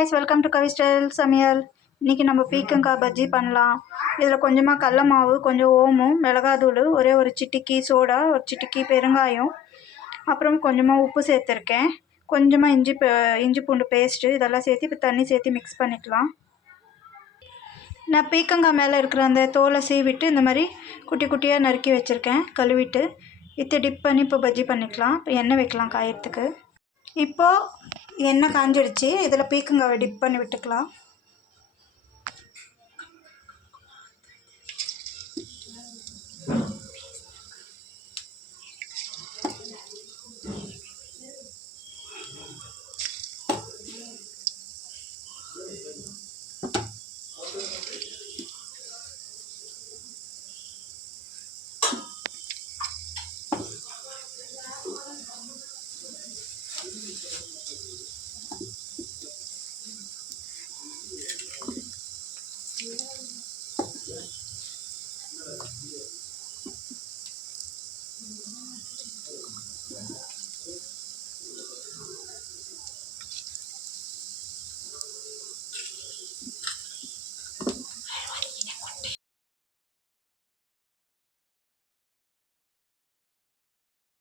guys, welcome to Kavi Style Samayal. இன்னைக்கு நம்ம பீக்கங்காய் பஜ்ஜி பண்ணலாம். இதுல கொஞ்சமா கடலை மாவு, கொஞ்சம் ஓமம், மிளகாய் தூள், ஒரே ஒரு சிட்டிகை சோடா, ஒரு சிட்டிகை பெருங்காயம், அப்புறம் கொஞ்சமா உப்பு சேர்த்திருக்கேன். கொஞ்சமா இஞ்சி பூண்டு பேஸ்ட் இதெல்லாம் சேர்த்து இப்போ தண்ணி சேர்த்து மிக்ஸ் பண்ணிக்கலாம். நான் பீக்கங்காய் மேலே இருக்கிற அந்த தோலை சீவிட்டு இந்த மாதிரி குட்டி குட்டியாக நறுக்கி வச்சுருக்கேன். கழுவிட்டு இதை டிப் பண்ணி இப்போ பஜ்ஜி பண்ணிக்கலாம். இப்போ எண்ணெய் வைக்கலாம் காயறதுக்கு. இப்போது எண்ணெய் காஞ்சிடுச்சு. இதில் பீக்கங்காவை டிப் பண்ணி விட்டுக்கலாம்.